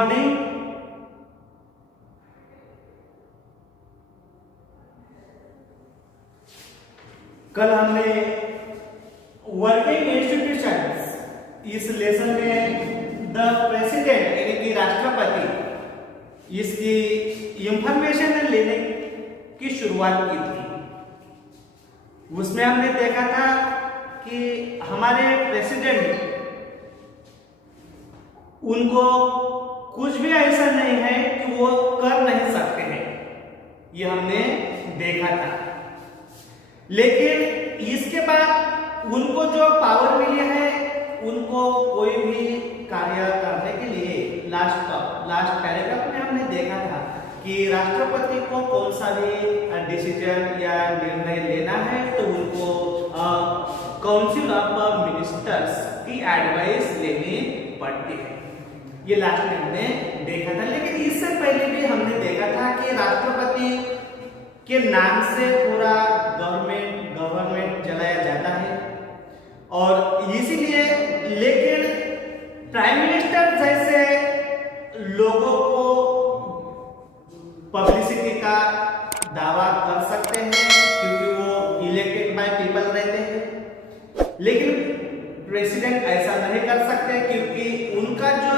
Morning. कल हमने working institutions इस लेसन में द प्रेसिडेंट यानी कि राष्ट्रपति इसकी इंफॉर्मेशन लेने की शुरुआत की थी। उसमें हमने देखा था कि हमारे प्रेसिडेंट उनको कुछ भी ऐसा नहीं है कि वो कर नहीं सकते हैं, ये हमने देखा था। लेकिन इसके बाद उनको जो पावर मिली है, उनको कोई भी कार्य करने के लिए लास्ट पैराग्राफ में हमने देखा था कि राष्ट्रपति को कौन सा भी डिसीजन या निर्णय लेना है तो उनको काउंसिल ऑफ मिनिस्टर्स की एडवाइस लेनी पड़ती है। ये लास्ट में हमने देखा था। लेकिन इससे पहले भी हमने देखा था कि राष्ट्रपति के नाम से पूरा गवर्नमेंट चलाया जाता है और इसीलिए, लेकिन प्राइम मिनिस्टर जैसे लोगों को पब्लिसिटी का दावा कर सकते हैं क्योंकि वो इलेक्टेड बाय पीपल रहते हैं, लेकिन प्रेसिडेंट ऐसा नहीं कर सकते क्योंकि उनका जो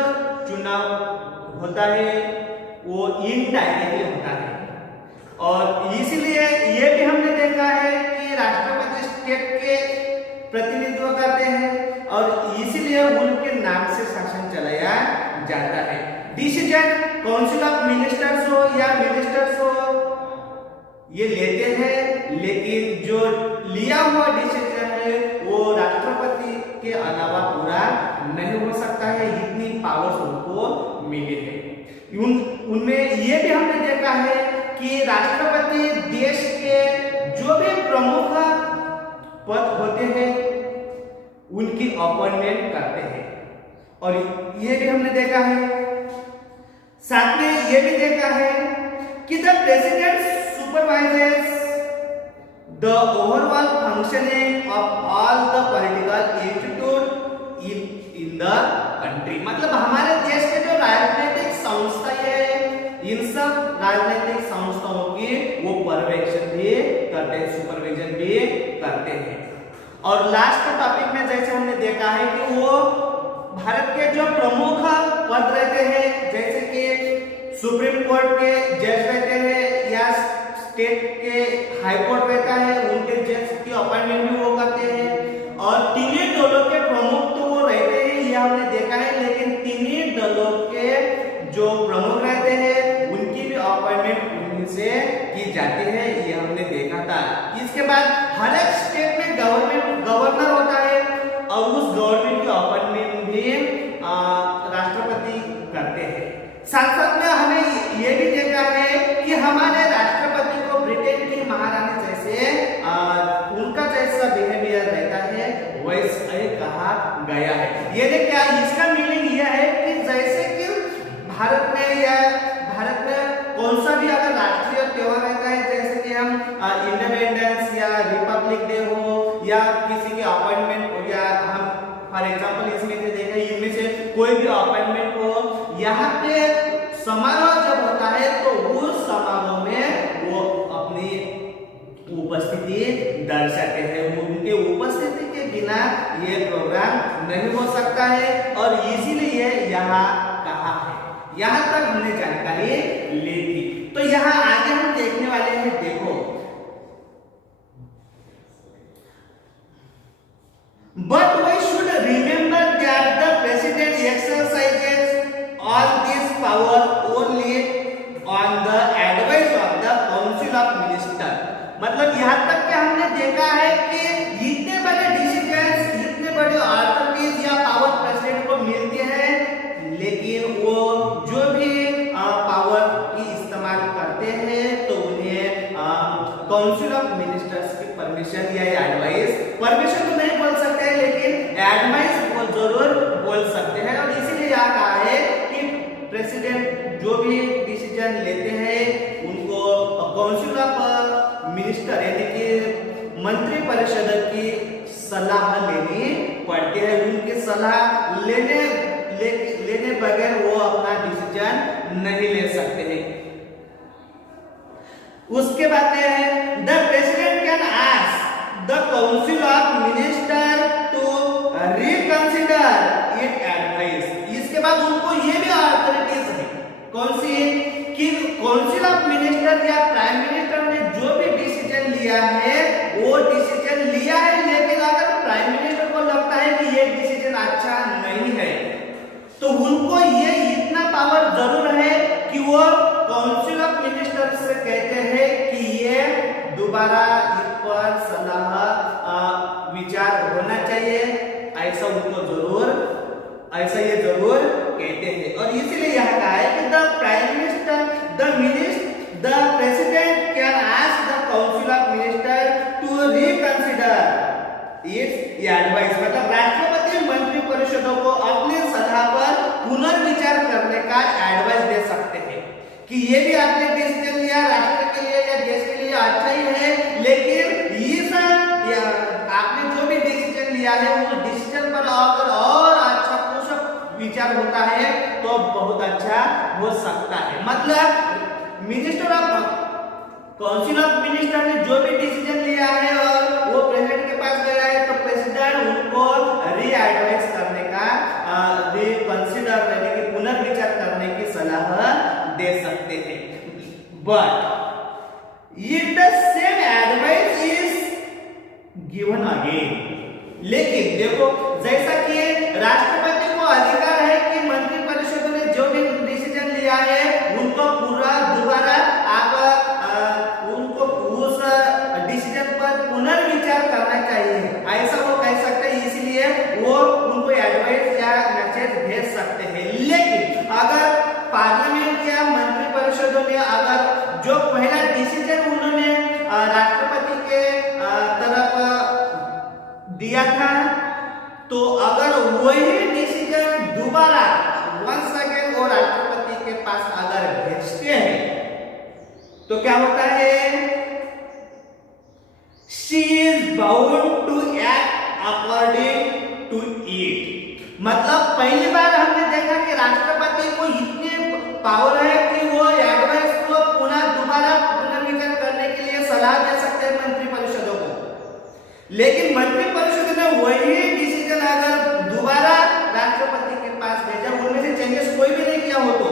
चुनाव होता है वो इनडायरेक्टली होता है। और इसीलिए ये भी हमने देखा है कि राष्ट्रपति स्टेट के प्रतिनिधित्व करते हैं और इसीलिए उनके नाम से शासन चलाया जाता है। डिसीजन काउंसिल ऑफ मिनिस्टर्स हो या मिनिस्टर्स हो ये लेते हैं, लेकिन जो लिया हुआ डिसीजन है वो राष्ट्रपति के अलावा पूरा नहीं हो सकता है। इतनी पावर्स उनको मिली है। उनमें ये भी हमने देखा है कि राष्ट्रपति देश के जो भी प्रमुख पद होते हैं उनकी अपॉइंटमेंट करते हैं और ये भी हमने देखा है। साथ में ये भी देखा है कि the president supervises the overall functioning of all the political institute in the country. मतलब हमारे देश के जो राजनीतिक संस्थाएं हैं, इन सब राजनीतिक संस्थाओं की वो पर्यवेक्षण भी करते हैं, सुपरविजन भी करते हैं। और लास्ट के टॉपिक में जैसे हमने देखा है कि वो भारत के जो प्रमुख पद रहते हैं, जैसे कि सुप्रीम कोर्ट के जज रहते हैं या स्टेट के हाई कोर्ट रहता है, उनके जज की अपॉइंटमेंट भी वो करते हैं। और तीनों दलों के प्रमुख तो वो रहते हैं, ये हमने देखा है, लेकिन तीनों दलों के जो प्रमुख रहते हैं उनकी भी अपॉइंटमेंट उन्हीं से की जाती है, ये हमने देखा था। इसके बाद हर एक स्टेट में गवर्नर होता है और उस गवर्नमेंट की अपॉइंटमेंट भी राष्ट्रपति करते हैं। साथ साथ में हमें ये भी देखा है कि हमारे राष्ट्रपति को ब्रिटेन की महारानी जैसे उनका जैसा बिहेवियर रहता है वैसा ही कहा गया है। ये क्या इसका मीनिंग यह है कि जैसे कि भारत में कौन सा भी अगर राष्ट्रीय त्योहार रहता है, जैसे कि हम इंडिपेंडेंस या रिपब्लिक डे हो या किसी की अपॉइंटमेंट हो, या हम फॉर एग्जांपल इसमें से देखें इनमें से कोई भी अपॉइंटमेंट हो, यहाँ पे समारोह जब होता है तो उस समारोह में वो अपनी उपस्थिति दर्शाते हैं। उनके उपस्थिति के बिना ये प्रोग्राम नहीं हो सकता है और इसीलिए यहाँ कहा है। यहाँ तक हमने जानकारी ली थी। तो यहाँ आगे हम देखने वाले हैं, देखो, but we should remember that the president exercises all this power only on the advice of the council of ministers। मतलब यहाँ तक कि हमने देखा है कि इतने बड़े डिसीजंस, इतने बड़े अथॉरिटीज या पावर प्रेसिडेंट को मिलती है, लेकिन वो जो भी पावर की इस्तेमाल करते हैं तो उन्हें काउंसिल ऑफ मिनिस्टर्स की परमिशन या एडवाइस, परमिशन तो नहीं बोल सकते हैं लेकिन एडवाइस वो जरूर बोल सकते हैं। और इसीलिए यहाँ कहा है कि प्रेसिडेंट जो भी डिसीजन लेते हैं उनको काउंसिल ऑफ मिनिस्टर यानी कि मंत्री परिषद की सलाह लेनी पड़ती है। उनकी सलाह लेने बगैर वो अपना डिसीजन नहीं ले सकते हैं। उसके बाद है the president can ask the council of minister to reconsider it advice. इसके बाद उनको ये भी अथॉरिटीज है, कौन सी है कि काउंसिल ऑफ मिनिस्टर या प्राइम मिनिस्टर ने जो भी डिसीजन लिया है वो डिसीजन लिया है, लेकिन अगर प्राइम मिनिस्टर को लगता है कि ये डिसीजन अच्छा नहीं है तो उनको ये इतना पावर जरूर है कि वो काउंसिल ऑफ मिनिस्टर से कहते हैं कि ये दोबारा इस पर सलाह विचार होना चाहिए, ऐसा उनको ऐसा ये जरूर कहते हैं। और इसीलिए यहाँ कहा है कि the prime minister the president can ask the council of minister to reconsider its advice, मतलब राष्ट्रपति मंत्री परिषदों को अपनी सलाह पर पुनर्विचार करने का एडवाइस दे सकते हैं कि ये भी आपने डिसीजन लिया राष्ट्र के लिए या देश के लिए अच्छा ही है, लेकिन ये आपने जो भी डिसीजन लिया है उस डिसीजन पर अगर और अच्छा कुछ विचार होता है तो बहुत अच्छा हो सकता है। मतलब minister of council of minister ने जो भी डिसीजन लिया है और वो प्रेसिडेंट के पास गया है तो प्रेसिडेंट उनको रीएडवाइस करने का रिकंसिडर यानी कि पुनर्विचार करने की सलाह दे सकते हैं। But if the same advice is given again, लेकिन देखो जैसा कि राष्ट्रपति को अधिकार है कि मंत्री परिषद ने जो भी डिसीजन लिया है उनको पूरा दोबारा उनको उस डिसीजन पर पुनर्विचार करना चाहिए, ऐसा वो कह सकते हैं, इसलिए वो उनको एडवाइस या मैसेज भेज सकते हैं। लेकिन अगर पार्लियामेंट या मंत्री परिषदों ने अगर जो पहला डिसीजन उन्होंने राष्ट्रपति के तरफ दिया था तो अगर वही डिसीजन दोबारा वंस अगेन और राष्ट्रपति के पास अगर भेजते हैं तो क्या होता है, she is bound to act according to it. मतलब पहली बार हमने देखा कि राष्ट्रपति को इतने पावर है कि वो एडवाइस को दोबारा पुनर्विचार करने के लिए सलाह दे सकते हैं मंत्री परिषदों को, लेकिन मंत्री परिषद ने वही डिसीजन अगर दोबारा राष्ट्रपति के पास भेजा, उनमें से चेंजेस कोई भी नहीं किया हो तो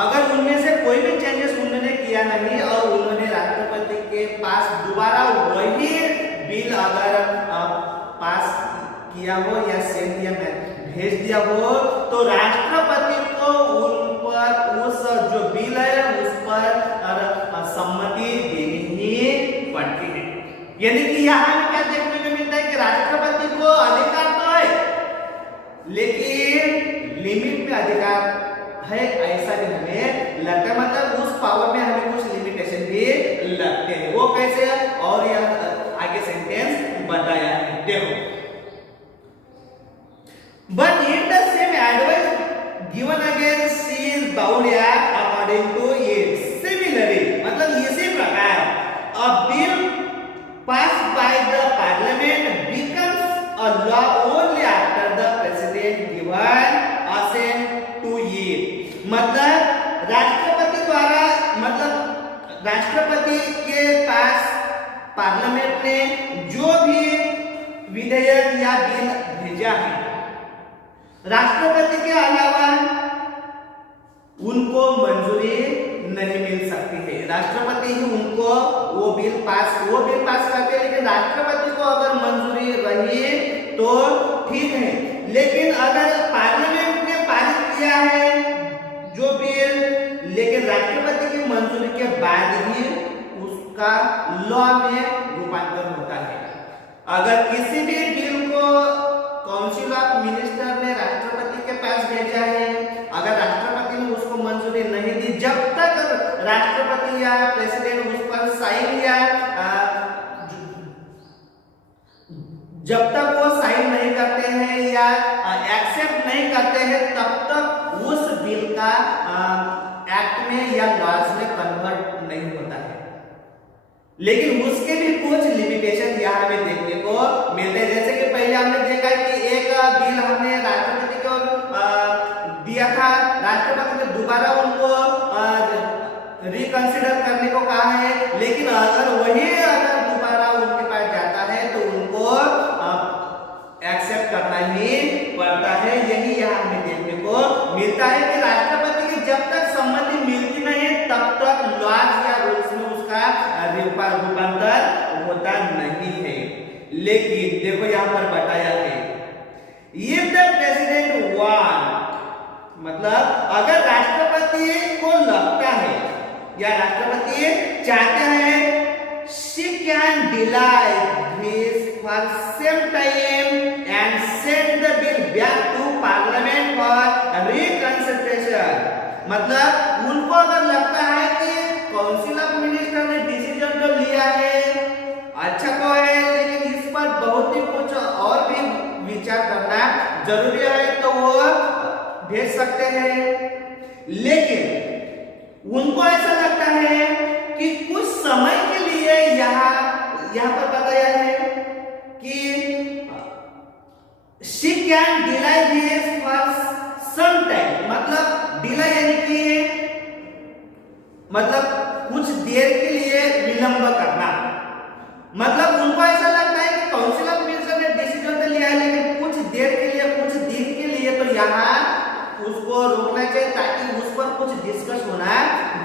अगर उनमें से कोई भी चेंजेस उन्होंने किया नहीं और उन्होंने राष्ट्रपति के पास दोबारा वही बिल अगर पास किया हो या सेंड या भेज दिया हो तो राष्ट्रपति को उन पर उस जो बिल है उस पर सम्मति देनी ही पड़ती है। यानी कि यहाँ में क्या देखने को मिलता है कि राष्ट्रपति को अधिकार तो है लेकिन लिमिट में अधिकार है, ऐसा भी हमें लगता है। मतलब उस पावर में हमें कुछ लिमिटेशन भी लगते हैं, वो कैसे और यह आगे सेंटेंस बताया है, देखो। But in the same advice given again, she is bound according to it. Similarly, मतलब इसी प्रकार a bill passed by the parliament becomes a law only after the president given assent to it. मतलब राष्ट्रपति द्वारा, मतलब राष्ट्रपति के पास parliament ने जो भी विधेयक या बिल भेजा है राष्ट्रपति के अलावा उनको मंजूरी नहीं मिल सकती है। राष्ट्रपति ही उनको वो बिल पास करते हैं, लेकिन राष्ट्रपति को अगर मंजूरी रही तो ठीक है, लेकिन अगर पार्लियामेंट ने पारित किया है जो बिल, लेकिन राष्ट्रपति की मंजूरी के बाद ही उसका लॉ में रूपांतर होता है। अगर किसी भी बिल को काउंसिल ऑफ मिनिस्टर ने राष्ट्रपति के पास भेजा है, अगर राष्ट्रपति ने उसको मंजूरी नहीं दी, जब तक राष्ट्रपति या प्रेसिडेंट उस पर साइन या जब तक वो साइन नहीं करते हैं या एक्सेप्ट नहीं करते हैं तब तक उस बिल का एक्ट में या लॉज में कन्वर्ट नहीं होता है। लेकिन उसके भी कुछ लिमिटेशन यहाँ में देखने को मिलते हैं, जैसे कि पहले हमने देखा कि एक बिल हमने राष्ट्रपति को कंसिडर करने को कहा है, लेकिन अगर दोबारा उनके पास जाता है तो उनको एक्सेप्ट करना ही पड़ता है। यही यहाँ हमें देखने को मिलता है कि राष्ट्रपति की जब तक सम्मति मिलती नहीं तब तक लॉज या रूल्स में उसका रूपांतर होता नहीं है। लेकिन देखो यहाँ पर बताया है, इफ द प्रेसिडेंट वांट, मतलब अगर राष्ट्रपति को लगता है या राष्ट्रपति चाहते हैं, she can delay this for some time and send the bill back to parliament for reconsideration। मतलब उनको अगर लगता है कि काउंसिल ऑफ मिनिस्टर ने डिसीजन तो लिया है, अच्छा तो है, लेकिन इस पर बहुत ही कुछ और भी विचार करना जरूरी है, तो वो भेज सकते हैं। लेकिन उनको ऐसा लगता है कि कुछ समय के लिए यहाँ पर बताया है कि she can delay this for some time, मतलब डिले यानी कि मतलब कुछ देर के लिए विलंब करना। मतलब उनको ऐसा लगता है कि काउंसिल ऑफ मिनिस्टर ने डिसीजन तो लिया है, लेकिन कुछ देर के लिए, कुछ दिन के लिए तो यहाँ उसको रोकना चाहिए, ताकि उस पर कुछ डिस्कस होना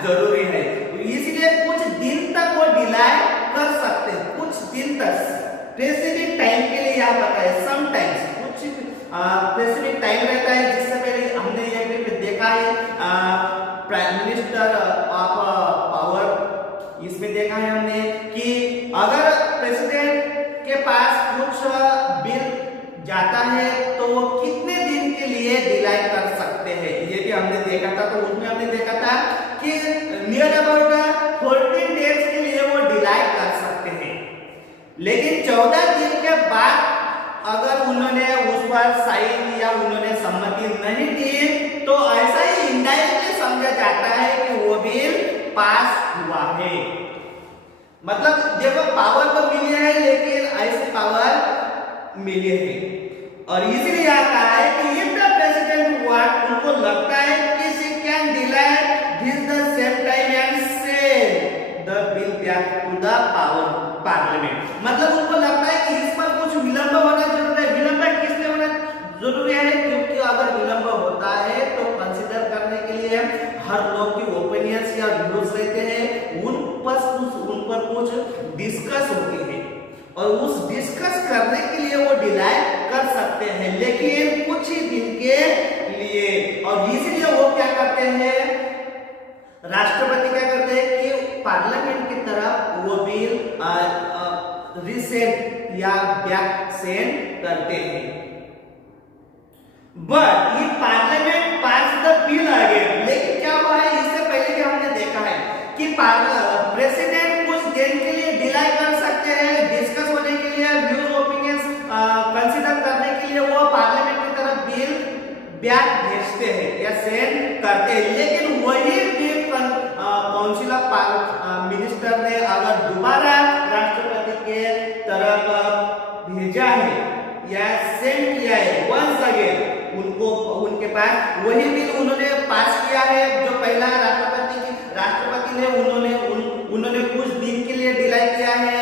जरूरी है। इसलिए कुछ दिन तक वो डिले कर सकते हैं, कुछ दिन तक, स्पेसिफिक टाइम के लिए यहाँ बताया, समटाइम्स कुछ स्पेसिफिक टाइम रहता है। जिससे पहले हमने ये भी देखा है प्राइम मिनिस्टर ऑफ पावर, इसमें देखा है हमने कि अगर प्रेसिडेंट के पास कुछ बिल जाता है तो वो कितने दिन के लिए डिले कर सकते हैं, ये भी हमने देखा था। तो उसमें हमने देखा था कि नियर अबाउट 14 डेज के लिए वो डिले कर सकते हैं, लेकिन 14 दिन के बाद अगर उन्होंने उस पर साइन या उन्होंने सम्मति नहीं दी तो ऐसा ही इनडायरेक्टली समझा जाता है कि वो बिल पास हुआ है। मतलब देखो पावर तो मिली है, लेकिन ऐसी पावर मिली है। और इसलिए यहाँ कहा है कि इफ द प्रेसिडेंट वांट, उनको लगता है कि she can delay this the same time and send the bill back to the parliament। मतलब उनको लगता है कि इस पर कुछ विलंब होना जरूरी है। विलंब किसलिए होना जरूरी है? क्योंकि अगर विलंब होता है तो कंसीडर करने के लिए हर लोग की ओपिनियंस या व्यूज रहते हैं, उन पर कुछ डिस्कस होती है, और उस डिस्कस करने के लिए वो डिले कर सकते हैं, लेकिन कुछ ही दिन के लिए। और इसलिए वो क्या करते हैं, राष्ट्रपति क्या करते हैं कि पार्लियामेंट की तरफ वो बिल रिसेंड या बैक सेंड करते हैं। बट ये parliament pass the bill again, लेकिन क्या हुआ है, इससे पहले भी हमने देखा है कि प्रेसिडेंट कुछ दिन के लिए डिले कर सकते हैं, डिस्कस होने के लिए, व्यूज ओपिनियंस कंसीडर करने के लिए वो पार्लियामेंट की तरफ बिल बैक भेजते हैं या सेंड करते हैं। लेकिन वही बिल काउंसिल ऑफ मिनिस्टर ने अगर दोबारा राष्ट्रपति के तरफ भेजा है या सेंड किया है वंस अगेन, उनके पास वही बिल उन्होंने पास किया है जो पहला राष्ट्रपति ने उन्होंने कुछ दिन के लिए डिले किया है,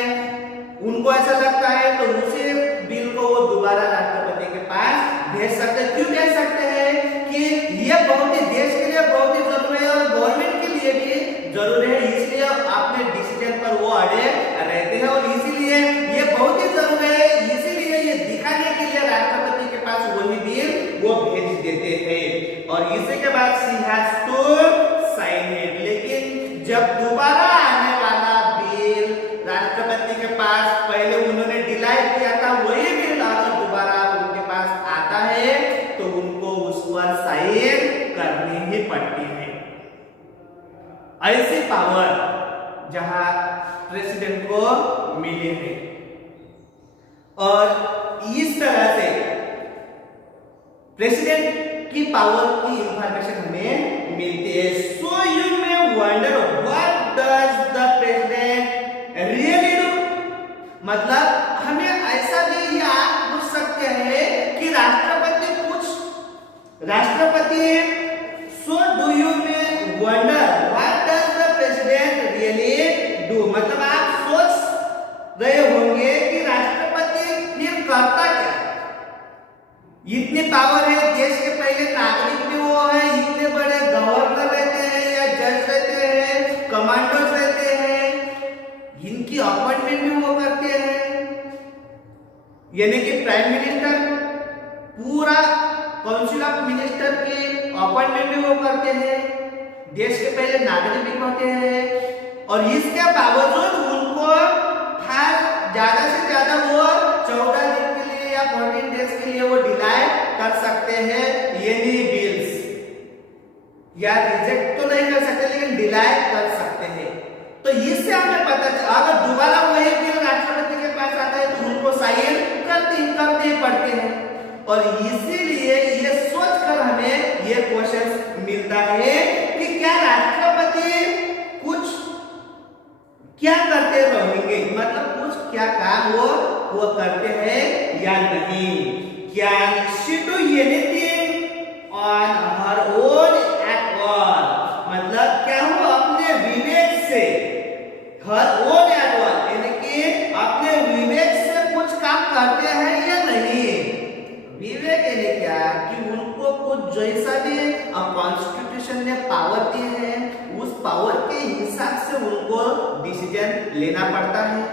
उनको ऐसा लगता है तो उसी बिल को वो दोबारा राष्ट्रपति के पास भेज सकते हैं। क्यों भेज सकते हैं कि ये बहुत ही देश के लिए बहुत ही जरूरी है और गवर्नमेंट के लिए भी जरूरी है, इसलिए अपने डिसीजन पर वो अड़े रहते हैं। और इसीलिए ये बहुत ही जरूरी है, इसीलिए ये दिखाने के लिए राष्ट्रपति के पास वही बिल वो भेज देते हैं, और इसी के बाद she has to sign it. लेकिन जब दोबारा आने वाला बिल राष्ट्रपति के पास पहले उन्होंने डिले किया था, वही बिल अगर दोबारा उनके पास आता है तो उनको उस पर साइन करनी ही पड़ती है। ऐसी पावर जहां प्रेसिडेंट को मिली है, और इस तरह से प्रेसिडेंट की पावर की इंफॉर्मेशन हमें मिलती है। So you may wonder what does the president really do. मतलब हमें ऐसा भी आप पूछ सकते हैं कि राष्ट्रपति so do you may wonder what does the president इतनी पावर है, देश के पहले नागरिक भी वो है, इतने बड़े गवर्नर रहते हैं या जज रहते हैं, कमांडोज रहते हैं, इनकी अपॉइंटमेंट भी वो करते हैं, यानी कि प्राइम मिनिस्टर पूरा काउंसिल ऑफ मिनिस्टर की अपॉइंटमेंट भी वो करते हैं, देश के पहले नागरिक भी होते हैं, और इसके बावजूद उनको हर ज्यादा से ज्यादा वो 14 दिन के लिए या 14 डेज के लिए वो डिलाई कर सकते हैं एनी बिल्स, या रिजेक्ट तो नहीं कर सकते लेकिन डिलाई कर सकते हैं। तो इससे हमें पता चला अगर दोबारा वही बिल राष्ट्रपति के पास आता है तो उनको साइन करते ही पड़ते हैं, और इसीलिए ये सोचकर हमें ये क्वेश्चन मिलता है कि क्या राष्ट्रपति कुछ क्या करते रहेंगे, मतलब कुछ क्या काम वो करते हैं या नहीं, क्या she do anything on her own at all, मतलब क्या वो अपने विवेक से her own at all यानी कि अपने विवेक से कुछ काम करते हैं या नहीं। विवेक यानी क्या कि उनको कुछ जैसा भी कॉन्स्टिट्यूशन ने पावर दी है उस पावर के हिसाब से उनको डिसीजन लेना पड़ता है,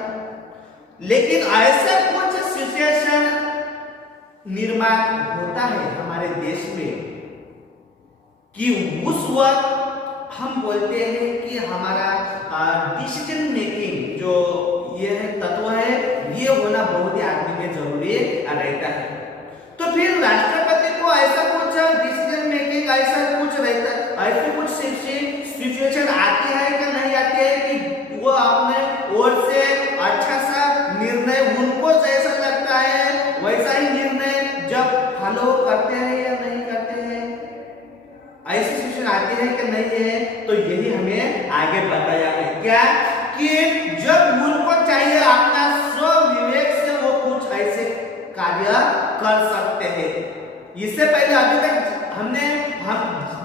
लेकिन ऐसा कुछ सिचुएशन निर्माण होता है हमारे देश में कि उस वक्त हम बोलते हैं कि हमारा डिसीजन मेकिंग जो ये तत्व है ये होना बहुत ही आदमी में जरूरी रहता है। तो फिर राष्ट्रपति को ऐसा कुछ डिसीजन मेकिंग ऐसा कुछ रहता है, ऐसे कुछ सिचुएशन आती है कि नहीं आती है कि वो अपने ओर से अच्छा सा निर्णय उनको जैसा लगता है वैसा ही निर्णय जब फॉलो करते हैं या नहीं करते हैं, ऐसी सिचुएशन आती है कि नहीं है। तो यही हमें आगे बताया है क्या कि जब उनको चाहिए अपना स्व विवेक से वो कुछ ऐसे कार्य कर सकते हैं। इससे पहले अभी तक हम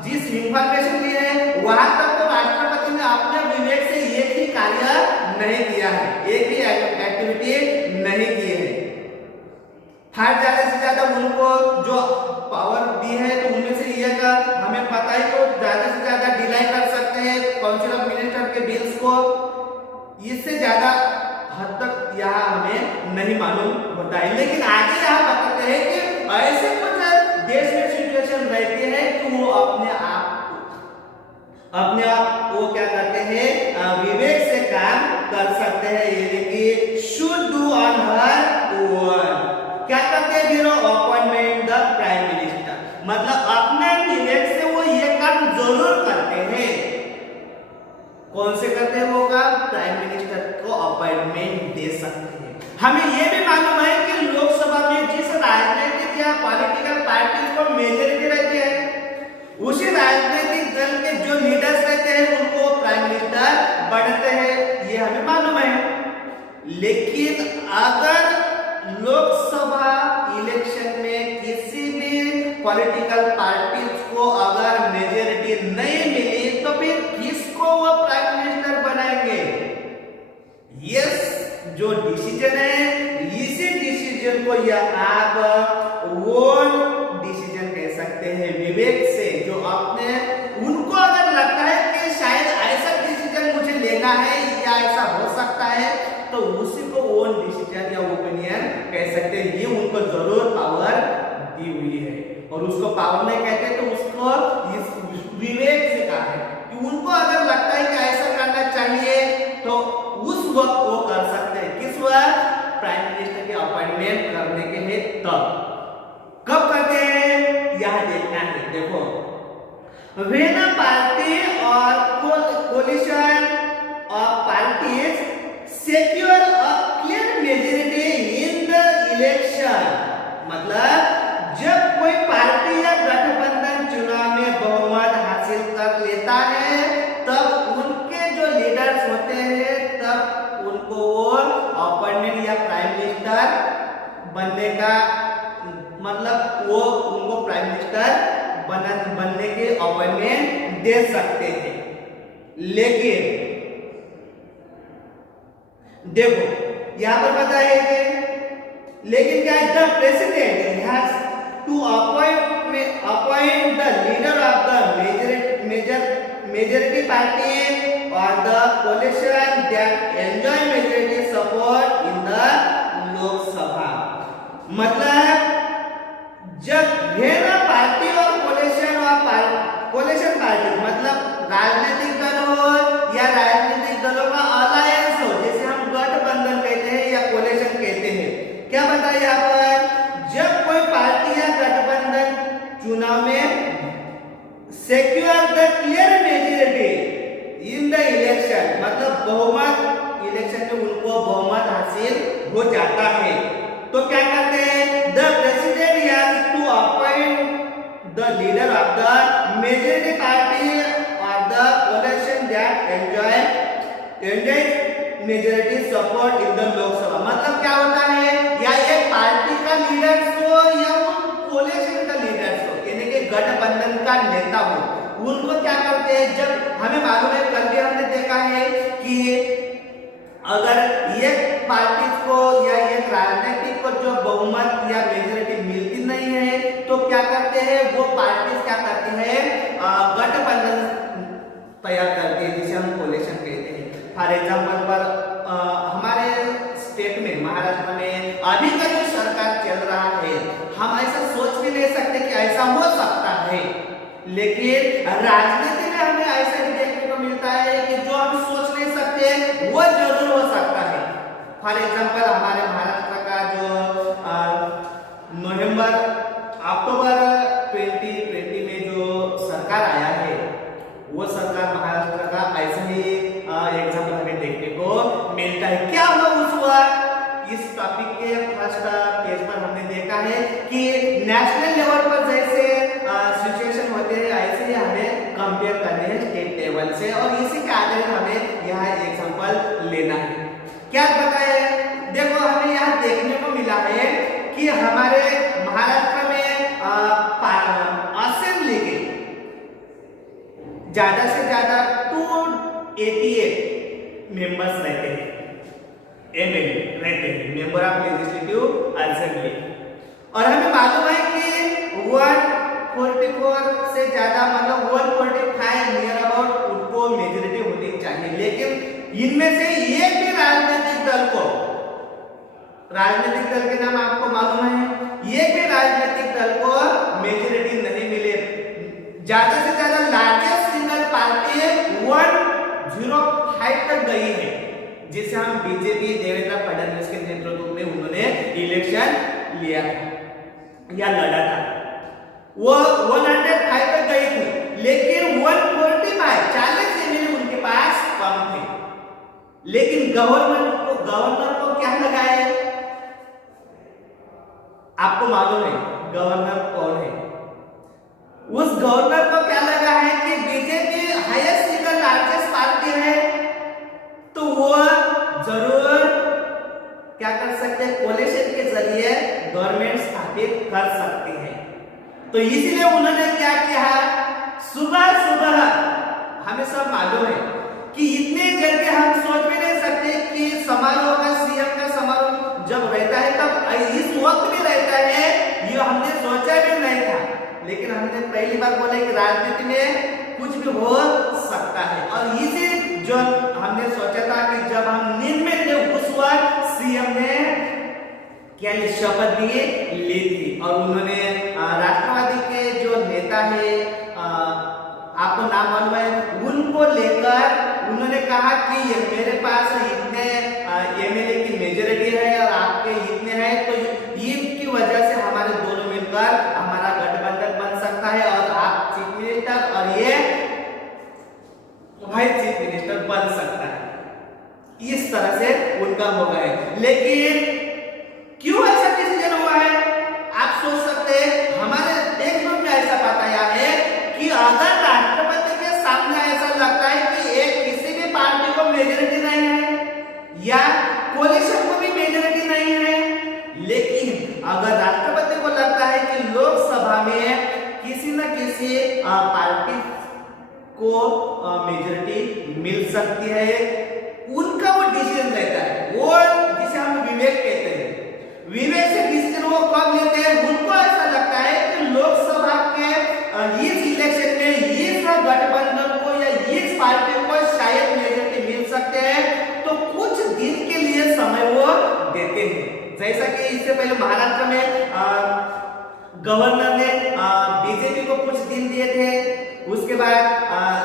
जिस इंफॉर्मेशन ली है वहां तक तो राष्ट्रपति ने अपने विवेक से एक ही कार्य नहीं किया है, एक ही एक्टिविटी नहीं की है। हर ज्यादा से ज्यादा उनको जो पावर दी है तो उनमें से ये का हमें पता है तो ज्यादा से ज्यादा डिलाई कर सकते हैं काउंसिल ऑफ मिनिस्टर के बिल्स को, इससे ज्यादा हद तक यहाँ हमें नहीं मालूम होता है। लेकिन आगे यहाँ बताते हैं कि ऐसे कुछ देश में सिचुएशन रहती है कि वो अपने आप वो क्या करते हैं विवेक से काम कर सकते हैं, यानी कि should do on her own. क्या करते हैं फिर अपॉइंटमेंट द प्राइम मिनिस्टर, मतलब अपने विवेक से वो ये काम जरूर करते हैं। कौन से करते हैं वो काम? प्राइम मिनिस्टर को अपॉइंटमेंट दे सकते हैं। हमें ये भी मालूम है कि लोकसभा में जिस राजनीतिक या पॉलिटिकल पार्टी को मेजॉरिटी रहती है उसी राजनीतिक दल के जो लीडर्स रहते हैं उनको प्राइम मिनिस्टर बनते हैं, ये हमें मालूम है। लेकिन अगर लोकसभा इलेक्शन में किसी भी पॉलिटिकल पार्टी को अगर मेजॉरिटी नहीं मिली तो फिर किसको वो प्राइम मिनिस्टर बनाएंगे? यस, जो डिसीजन है इसी डिसीजन को या आप ओन डिसीजन कह सकते हैं, विवेक से जो अपने उनको अगर लगता है कि शायद ऐसा डिसीजन मुझे लेना है या ऐसा हो सकता है तो उसी को ओन डिसीजन या ओपिनियन कह सकते हैं। ये उनको जरूर पावर दी हुई है, और उसको पावर नहीं कहते तो उसको इस विवेक से कहा है कि उनको अगर लगता है कि ऐसा करना चाहिए तो उस वक्त वो कर सकते हैं। किस वक्त? प्राइम मिनिस्टर की अपॉइंटमेंट करने के लिए। तब कब करते हैं यह देखना है। देखो, when a party or coalition of parties secure a clear majority in the election, मतलब जब कोई पार्टी या गठबंधन चुनाव में बहुमत हासिल कर लेता है तब उनके जो लीडर्स होते हैं तब उनको वो अपॉइंटमेंट या प्राइम मिनिस्टर बनने का मतलब वो उनको प्राइम मिनिस्टर बनने के अपॉइंटमेंट दे सकते हैं। लेकिन देखो यहां पर बताया है लेकिन क्या the president has to appoint the leader of the majority party or the coalition that enjoy majority support in the Lok Sabha। मतलब जब घेरा पार्टी और कोलिशन पार्टी मतलब राजनीतिक दल हो या राजनीतिक दलों का अलायंस हो, जैसे हम गठबंधन कहते हैं या कोलिशन कहते हैं, क्या बताया यहाँ पर, जब कोई पार्टी या गठबंधन चुनाव में secure the clear majority in the election, मतलब बहुमत इलेक्शन में उनको बहुमत हासिल हो जाता है, तो क्या करते हैं, the president has to appoint the leader of the majority party or the coalition that enjoy majority support in the Lok Sabha। मतलब क्या होता है, या एक पार्टी का लीडर्स हो या कोलिशन का लीडर्स हो, यानी कि गठबंधन का नेता हो, उनको क्या करते हैं, जब हमें मालूम है, कल भी हमने देखा है कि अगर एक पार्टी को या एक राजनीतिक को जो बहुमत या मेजोरिटी मिलती नहीं है, तो क्या करते हैं, वो पार्टी क्या करती है, गठबंधन तैयार करती है, जिसे हम कोलिशन कहते हैं। फॉर एग्जांपल पर हमारे स्टेट में, महाराष्ट्र में अभी का जो सरकार चल रहा है, हम ऐसा सोच भी नहीं सकते कि ऐसा हो सकता है, लेकिन राजनीति में हमें ऐसा भी देखने को मिलता है कि जो हम सोच नहीं सकते वो जरूर हो सकता है। फॉर एग्जांपल हमारे महाराष्ट्र का जो अक्टूबर 2020 में जो सरकार आया है, वो सरकार महाराष्ट्र का ऐसा ही एग्जांपल हमें देखने को मिलता है। क्या हुआ उस वक्त, इस टॉपिक के फर्स्ट पेज पर हमने देखा है कि नेशनल लेवल पर जैसे सिचुएशन होते हैं, ऐसे ही हमें कंपेयर करने हैं स्टेट लेवल से, और इसी के आधार हमें यहाँ एग्जांपल लेना है। क्या पता है, देखो हमें यहाँ देखने को मिला है कि हमारे महाराष्ट्र में असेंबली के ज्यादा से ज्यादा 288 मेंबर्स रहते हैं, एमएलए रहते हैं, मेंबर ऑफ लेजिस्लेटिव असेंबली, और हमें मालूम है कि 144 से ज्यादा मतलब 145 नियर अबाउट उनको मेजोरिटी होनी चाहिए, लेकिन इनमें से एक भी राजनीतिक दल के नाम आपको मालूम है, एक भी राजनीतिक दल को मेजोरिटी नहीं मिले। ज्यादा से ज्यादा लार्जेस्ट सिंगल पार्टी 105 तक गई है, जिसे हम बीजेपी देवेंद्र फडणवीस के नेतृत्व में उन्होंने इलेक्शन लिया था या लड़ा था, वो 105 तक गई थी, लेकिन 145 40 एमएलए उनके पास कम थे। लेकिन गवर्नर को क्या लगा है, आपको मालूम है गवर्नर कौन है, उस गवर्नर को क्या लगा है कि BJP highest single largest party है, तो वो जरूर क्या कर सकते हैं, कोलिशन के जरिए गवर्नमेंट स्थापित कर सकते हैं। तो इसलिए उन्होंने क्या किया, सुबह हमें सब मालूम है कि इतने जल्दी हम सोच भी नहीं सकते कि समारोह का, सीएम का समारोह जब रहता है तब इस वक्त भी रहता है, ये हमने सोचा भी नहीं था, लेकिन हमने पहली बार बोला कि राजनीति में कुछ भी हो सकता है। और इसी जो हमने सोचा था कि जब हम नींद में थे उस वक्त सीएम ने क्या शपथ भी ली थी, और उन्होंने राष्ट्रवादी के जो नेता है, आपको नाम मालूम है, उनको लेकर उन्होंने कहा कि ये मेरे पास इतने एमएलए की मेजोरिटी है और आपके इतने हैं, तो इनकी वजह से हमारे दोनों मिलकर हमारा गठबंधन बन सकता है और आप चीफ मिनिस्टर और ये वाइस चीफ मिनिस्टर बन सकता है। इस तरह से उनका हो गए। लेकिन क्यों ऐसा डिसीजन हुआ है, आप सोच सकते हैं। हमारे देखने में ऐसा बताया है कि अगर राष्ट्रपति के सामने ऐसा लगता है कि एक किसी भी पार्टी को मेजोरिटी नहीं है या कोलिशन को भी मेजोरिटी नहीं है, लेकिन अगर राष्ट्रपति को लगता है कि लोकसभा में किसी न किसी पार्टी को मेजोरिटी मिल सकती है, उनका वो डिसीजन रहता है, वो जिसे हम विवेक कहते हैं। विवेक से डिसीजन वो कब लेते हैं, उनको ऐसा लगता है इस इलेक्शन में इस गठबंधन को या इस पार्टी को शायद मेजोरिटी मिल सकते हैं, तो कुछ दिन के लिए समय वो देते हैं। जैसा कि इससे पहले महाराष्ट्र में गवर्नर ने बीजेपी को कुछ दिन दिए थे, उसके बाद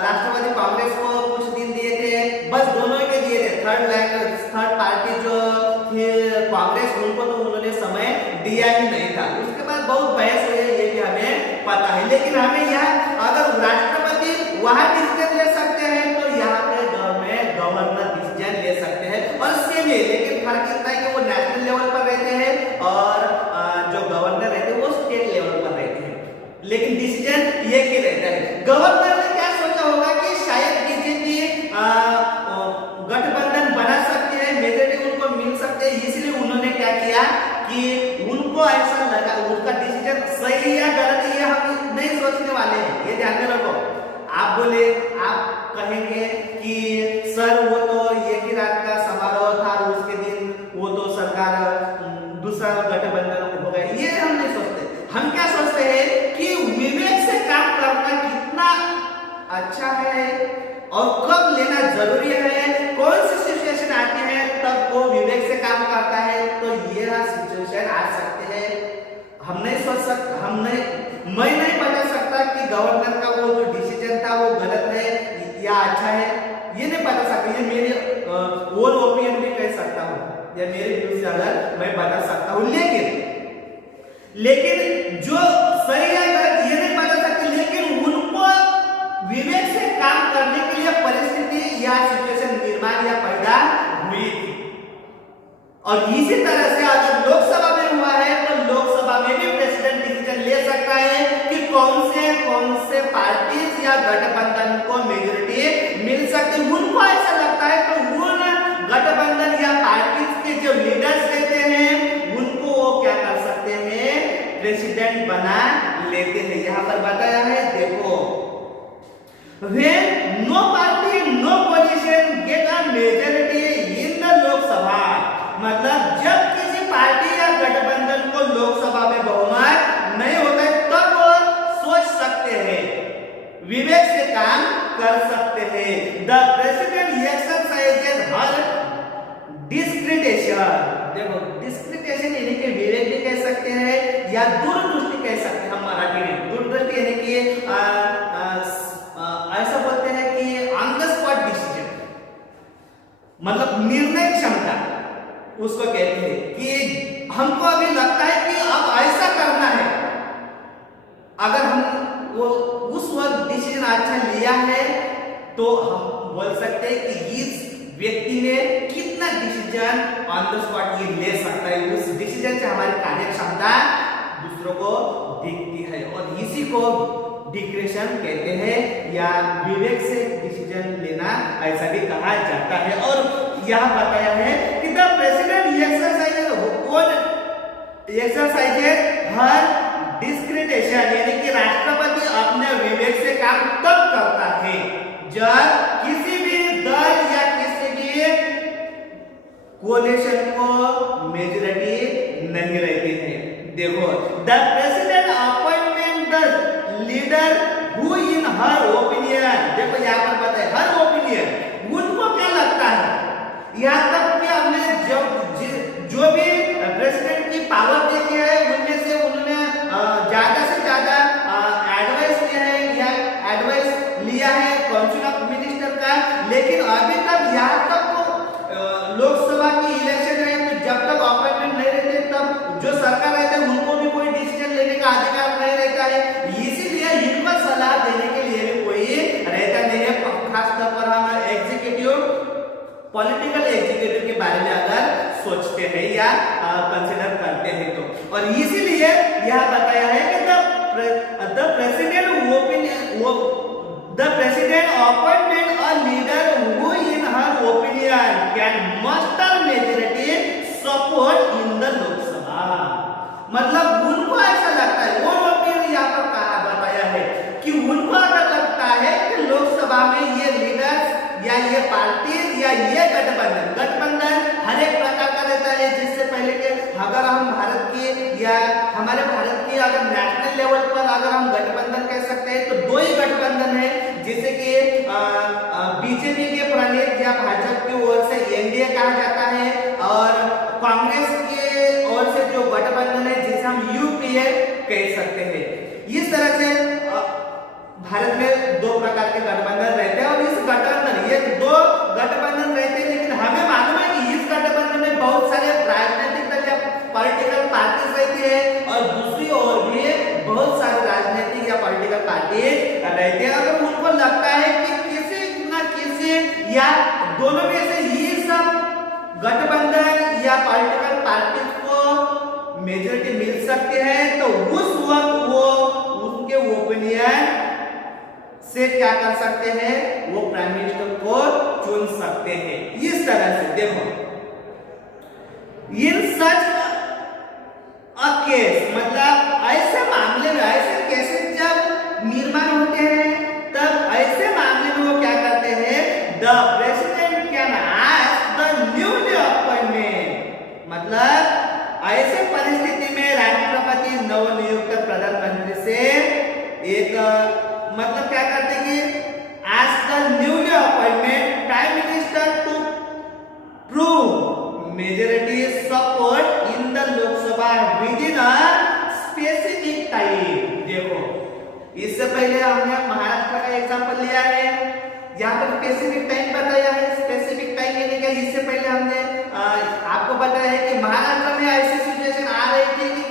राष्ट्रवादी कांग्रेस को कुछ दिन दिए थे, बस दोनों के दिए थे। थर्ड पार्टी जो थी कांग्रेस, उनको तो उन्होंने समय दिया ही नहीं था। उसके बाद बहुत बहस हुई है, ये भी हमें पता है। लेकिन हमें यहाँ अगर राष्ट्रपति वहां डिसीजन ले सकते हैं, तो यहाँ पे गवर्नर डिसीजन ले सकते हैं और सेम है। लेकिन फर्क इतना है कि वो नेशनल लेवल पर रहते हैं और जो गवर्नर रहते हैं वो स्टेट लेवल पर रहते हैं, लेकिन डिसीजन एक ही रहता है। गवर्नर ने क्या सोचा होगा कि शायद बीजेपी गठबंधन बना सकती है, मेजोरिटी उनको मिल सकते हैं, इसलिए उन्होंने क्या किया कि उनको ऐसा लगा, उनका डिसीजन सही या गलत ये हम नहीं सोचने वाले हैं, ये ध्यान में रखो। आप बोले, आप कहेंगे कि सर वो तो एक ही रात का समारोह था, उसके दिन वो तो सरकार दूसरा गठबंधन हो गया, ये हम नहीं सोचते। हम क्या सोचते हैं कि विवेक से काम करना कितना अच्छा है और कब लेना जरूरी है, कौन सी सिचुएशन आती है तब वो विवेक से काम करता है, तो ये सिचुएशन आ सकते हैं। हम नहीं सोच सकते, मैं नहीं बता सकता कि गवर्नर का वो जो डिसीजन था वो गलत है या अच्छा है, ये नहीं बता सकता। ये मेरे ओन ओपिनियन भी कह सकता हूँ या मेरे व्यू से अगर मैं बता सकता हूँ, लेकिन जो सही है गलत ये नहीं बता सकते। लेकिन उनको विवेक से काम करने के लिए परिस्थिति या सिचुएशन निर्माण या पैदा हुई थी। और इसी तरह से अगर लोकसभा में हुआ है, तो लोकसभा में भी प्रेसिडेंट डिसीजन ले सकता है कि कौन से पार्टी या गठबंधन को मेजोरिटी मिल सकती है। उनको ऐसा लगता है तो उन गठबंधन या पार्टी के जो लीडर्स रहते हैं उनको वो क्या कर सकते हैं, प्रेसिडेंट बना लेते हैं। यहाँ पर बताया है, देखो, when no party no position get a majority in the Lok Sabha, मतलब जब किसी पार्टी या गठबंधन को लोकसभा में बहुमत नहीं होता है, तब वो सोच सकते हैं, विवेक से काम कर सकते हैं। The president exercises her discretion, देखो डिस्क्रिटेशन यानी कि विवेक भी कह सकते हैं या दूरदृष्टि कह सकते हैं हम मराठी में। दूरदृष्टि यानी कि ऐसा बोलते हैं कि ऑन द स्पॉट डिसीजन, मतलब निर्णय क्षमता उसको कहते हैं कि हमको अभी लगता है कि अब ऐसा करना है, अगर हम वो उस वक्त डिसीजन अच्छा लिया है तो हम बोल सकते हैं कि इस व्यक्ति ने कितना डिसीजन ऑन द स्पॉट ये ले सकता है। उस डिसीजन से हमारी कार्य क्षमता दूसरों को दिखती है और इसी को डिस्क्रेशन कहते हैं या विवेक से डिसीजन लेना ऐसा भी कहा जाता है। और यह बताया है कि द प्रेसिडेंट एक्सरसाइजेज हर डिस्क्रिटेशन, यानी कि राष्ट्रपति अपने विवेक से काम तब करता है जब किसी भी दल या किसी भी कोलिशन को मेजॉरिटी नहीं रहती है। देखो, the president appointment the leader who in her opinion, देखो यहाँ पर बताए हर ओपिनियन, उनको क्या लगता है, यहाँ तक कि हमने जो भी प्रेसिडेंट की पावर देखी है उनमें से उन्होंने ज्यादा से ज्यादा एडवाइस लिया है या एडवाइस लिया है काउंसिल ऑफ मिनिस्टर का। लेकिन अभी तक यहाँ तक तो लोकसभा की इलेक्शन है, तो जब तक अपॉइंटमेंट नहीं रहते तब जो सरकार रहता है उनको भी कोई डिसीजन लेने का अधिकार नहीं रहता है। इसीलिए इनको सलाह देने के लिए भी कोई रहता नहीं है। खासतौर पर हम पॉलिटिकल एग्जीक्यूटिव के बारे में अगर सोचते हैं या कंसीडर करते हैं तो। और इसीलिए यह बताया है कि the president appointment a leader who in her opinion can muster majority support in the Lok Sabha, मतलब उनको ऐसा लगता है, वो ओपिनियन यहाँ पर कहा बताया है कि उनको अगर लगता है कि लोकसभा में ये लीडर्स या ये पार्टी या ये गठबंधन हर एक प्रकार का रहता है। जिससे पहले के अगर हम भारत की या हम हमारे भारत की अगर नेशनल लेवल पर अगर हम गठबंधन कह सकते हैं तो दो ही गठबंधन है, जैसे कि बीजेपी के प्रणीत या भाजपा की ओर से एनडीए कहा जाता है, और कांग्रेस के ओर से जो गठबंधन है जिसे हम यूपीए कह सकते हैं। इस तरह से भारत में दो प्रकार के गठबंधन रहते हैं, और इस गठबंधन ये दो गठबंधन रहते हैं, लेकिन हमें मालूम है कि इस गठबंधन में बहुत सारे राजनीतिक दल या पॉलिटिकल पार्टीज रहती है, और दूसरी ओर भी बहुत सारे राजनीतिक या पॉलिटिकल पार्टी रहते हैं। अगर उनको लगता है कि किसी न किसी या दोनों में से ये सब गठबंधन या पॉलिटिकल पार्टी को मेजोरिटी मिल सकते हैं, तो उस वक्त वो उनके ओपिनियन से क्या कर सकते हैं, वो प्राइम मिनिस्टर को चुन सकते हैं। इस तरह से देखो, इन सच केस मतलब ऐसे मामले में, ऐसे केसेस जब निर्माण होते हैं, तब ऐसे मामले में वो क्या करते हैं, the president can ask the newly appointment, मतलब ऐसे परिस्थिति में राष्ट्रपति नवनियुक्त प्रधानमंत्री से एक मतलब क्या करते हैं कि ask the newly appointment prime minister to prove majority support in the Lok Sabha within a specific time. देखो, इससे पहले हमने महाराष्ट्र का एग्जांपल लिया है, यहाँ पर स्पेसिफिक टाइम बताया है। स्पेसिफिक टाइम यानी कि इससे पहले हमने आपको बताया है कि महाराष्ट्र में ऐसी सिचुएशन आ रही थी कि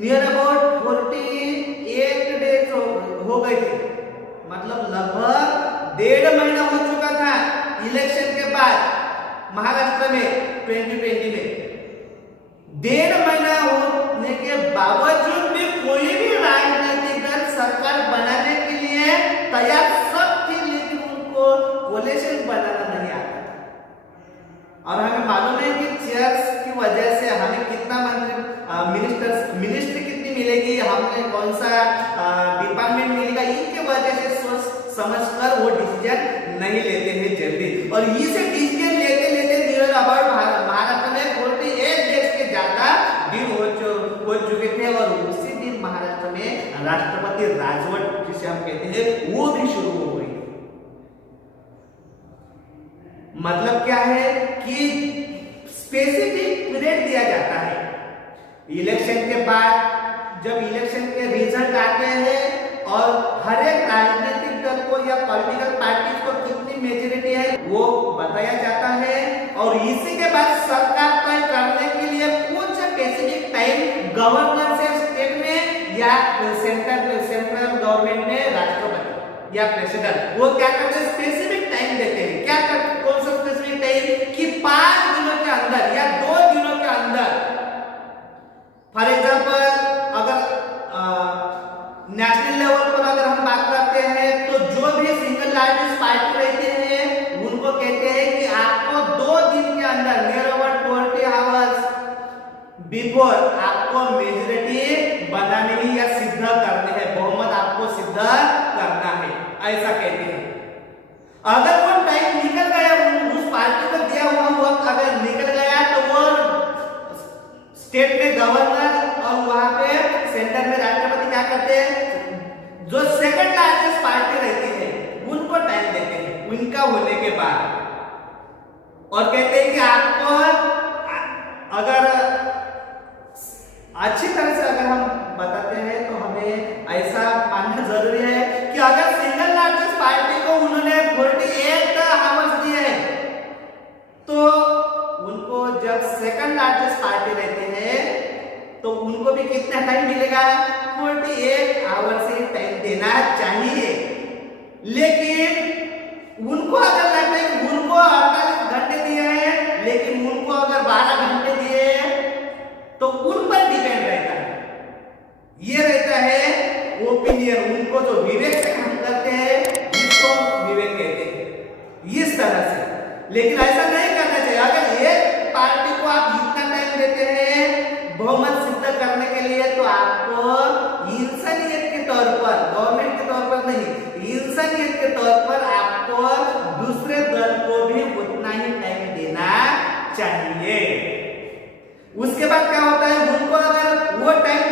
नियर अबाउट 48 डेज हो गए थे, मतलब लगभग 1.5 महीना हो चुका था इलेक्शन के बाद महाराष्ट्र में 2020 में। 1.5 महीना होने के बावजूद भी कोई भी राजनीतिक दल सरकार बनाने के लिए तैयार सब थे, लेकिन उनको कोalition बनाना नहीं आता था। और हमें मालूम है कि चेयर्स की वजह से हमें कितना मिनिस्ट्री कितनी मिलेगी, हमें कौन सा डिपार्टमेंट मिलेगा, इनके वजह से सोच समझकर वो डिसीजन नहीं लेते हैं जल्दी, और इसे डिसीजन लेते लेते नियर अबाउट महाराष्ट्र में 48 डेज के ज्यादा दिन हो चुके थे, और उसी दिन महाराष्ट्र में राष्ट्रपति राजवट जिसे हम कहते हैं वो भी शुरू हो गई। मतलब क्या है कि स्पेसिफिक पीरियड दिया जाता है इलेक्शन के बाद, जब इलेक्शन के रिजल्ट आते हैं और हर एक राजनीतिक दल को या पॉलिटिकल पार्टी को कितनी मेजॉरिटी है वो बताया जाता है, और इसी के बाद सरकार तय करने के लिए कुछ स्पेसिफिक टाइम गवर्नर से स्टेट में या सेंट्रल गवर्नमेंट में राष्ट्रपति या प्रेसिडेंट वो क्या करते हैं, स्पेसिफिक टाइम देते हैं। क्या करते, कौन सा स्पेसिफिक टाइम कि 5 दिनों के अंदर या 2 दिनों के अंदर, फॉर एग्जाम्पल अगर नेशनल लेवल पर अगर हम बात करते हैं तो जो भी सिंगल लार्जेस्ट पार्टी रहते हैं उनको कहते हैं कि आपको 2 दिन के अंदर नियर अबाउट 40 आवर्स बिफोर आपको मेजॉरिटी बनानी है या सिद्ध करनी है, बहुमत आपको सिद्ध करना है, ऐसा कहते हैं। अगर वो टाइम निकल गया, उस पार्टी को दिया हुआ वक्त अगर निकल गया, तो वो स्टेट में गवर्नर और वहां पे सेंटर में राष्ट्रपति क्या करते हैं, जो सेकंड लार्जेस्ट पार्टी रहती है उनको टाइम देते हैं उनका होने के बाद, और कहते हैं कि आपको अगर अच्छी तरह से अगर हम बताते हैं तो हमें ऐसा मानना जरूरी है कि अगर सिंगल लार्जेस्ट पार्टी को उन्होंने 48 आवर्स दिए हैं, तो उनको जब सेकंड लार्जेस्ट पार्टी रहते हैं तो उनको भी कितना टाइम मिलेगा, 48 आवर्स ही टाइम देना चाहिए। लेकिन उनको अगर लगता है कि उनको 48 घंटे दिए हैं, लेकिन उनको अगर 12 घंटे दिए हैं, तो उन पर डिपेंड रहता है। ये रहता है ओपिनियन, उनको जो विवेक से काम करते हैं जिसको विवेक कहते हैं, इस तरह से। लेकिन ऐसा नहीं करना चाहिए। अगर एक पार्टी को आप जितना टाइम देते हैं बहुमत सिद्ध करने के लिए, तो आपको इंसानियत के तौर पर, गवर्नमेंट के तौर पर नहीं, इंसानियत के तौर पर आपको दूसरे दल को भी उतना ही टाइम देना चाहिए। उसके बाद क्या होता है, उनको अगर वो टाइम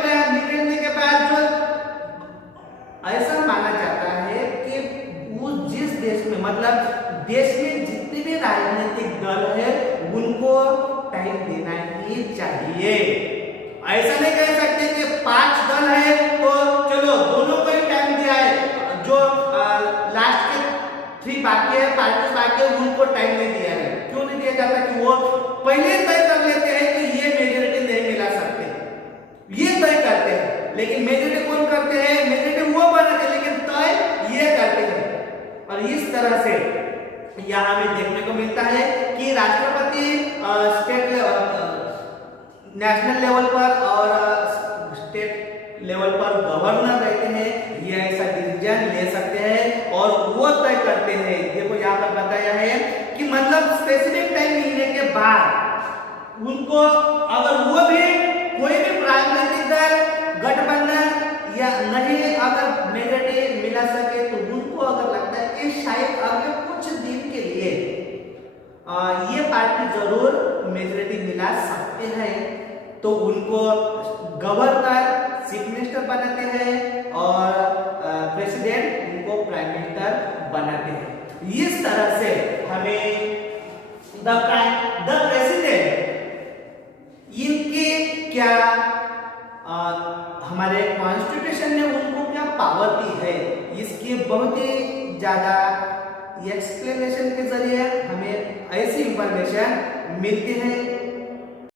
नहीं कह सकते कि 5 दल है तो चलो दोनों को ही टाइम दिया है, जो लास्ट के 3 बाकी है, पार्टीज बाकी है, उनको टाइम नहीं दिया है। क्यों नहीं दिया जाता कि वो पहले तय कर लेते हैं कि ये मेजोरिटी नहीं मिला सकते, ये तय करते हैं। लेकिन मेजोरिटी कौन करते हैं? मेजोरिटी वो बनाते हैं, लेकिन तय ये करते हैं। और इस तरह से यहाँ हमें देखने को मिलता है कि राष्ट्रपति स्टेट नेशनल लेवल पर और स्टेट लेवल पर गवर्नर रहते हैं, ये ऐसा डिसीजन ले सकते हैं और वो तय करते हैं। देखो यहाँ पर बताया है कि मतलब स्पेसिफिक टाइम मिलने के बाद उनको अगर वो भी कोई भी राजनीतिक दल गठबंधन या नहीं अगर मेजोरिटी मिला सके तो उनको अगर लगता है कि शायद अगले कुछ दिन के लिए ये पार्टी जरूर मेजोरिटी मिला सकते हैं, तो उनको गवर्नर चीफ मिनिस्टर बनाते हैं और प्रेसिडेंट उनको प्राइम मिनिस्टर बनाते हैं। इस तरह से हमें द प्रेसिडेंट इनके क्या हमारे कॉन्स्टिट्यूशन ने उनको क्या पावर दी है, इसकी बहुत ही ज्यादा एक्सप्लेनेशन के जरिए हमें ऐसी इंफॉर्मेशन मिलती है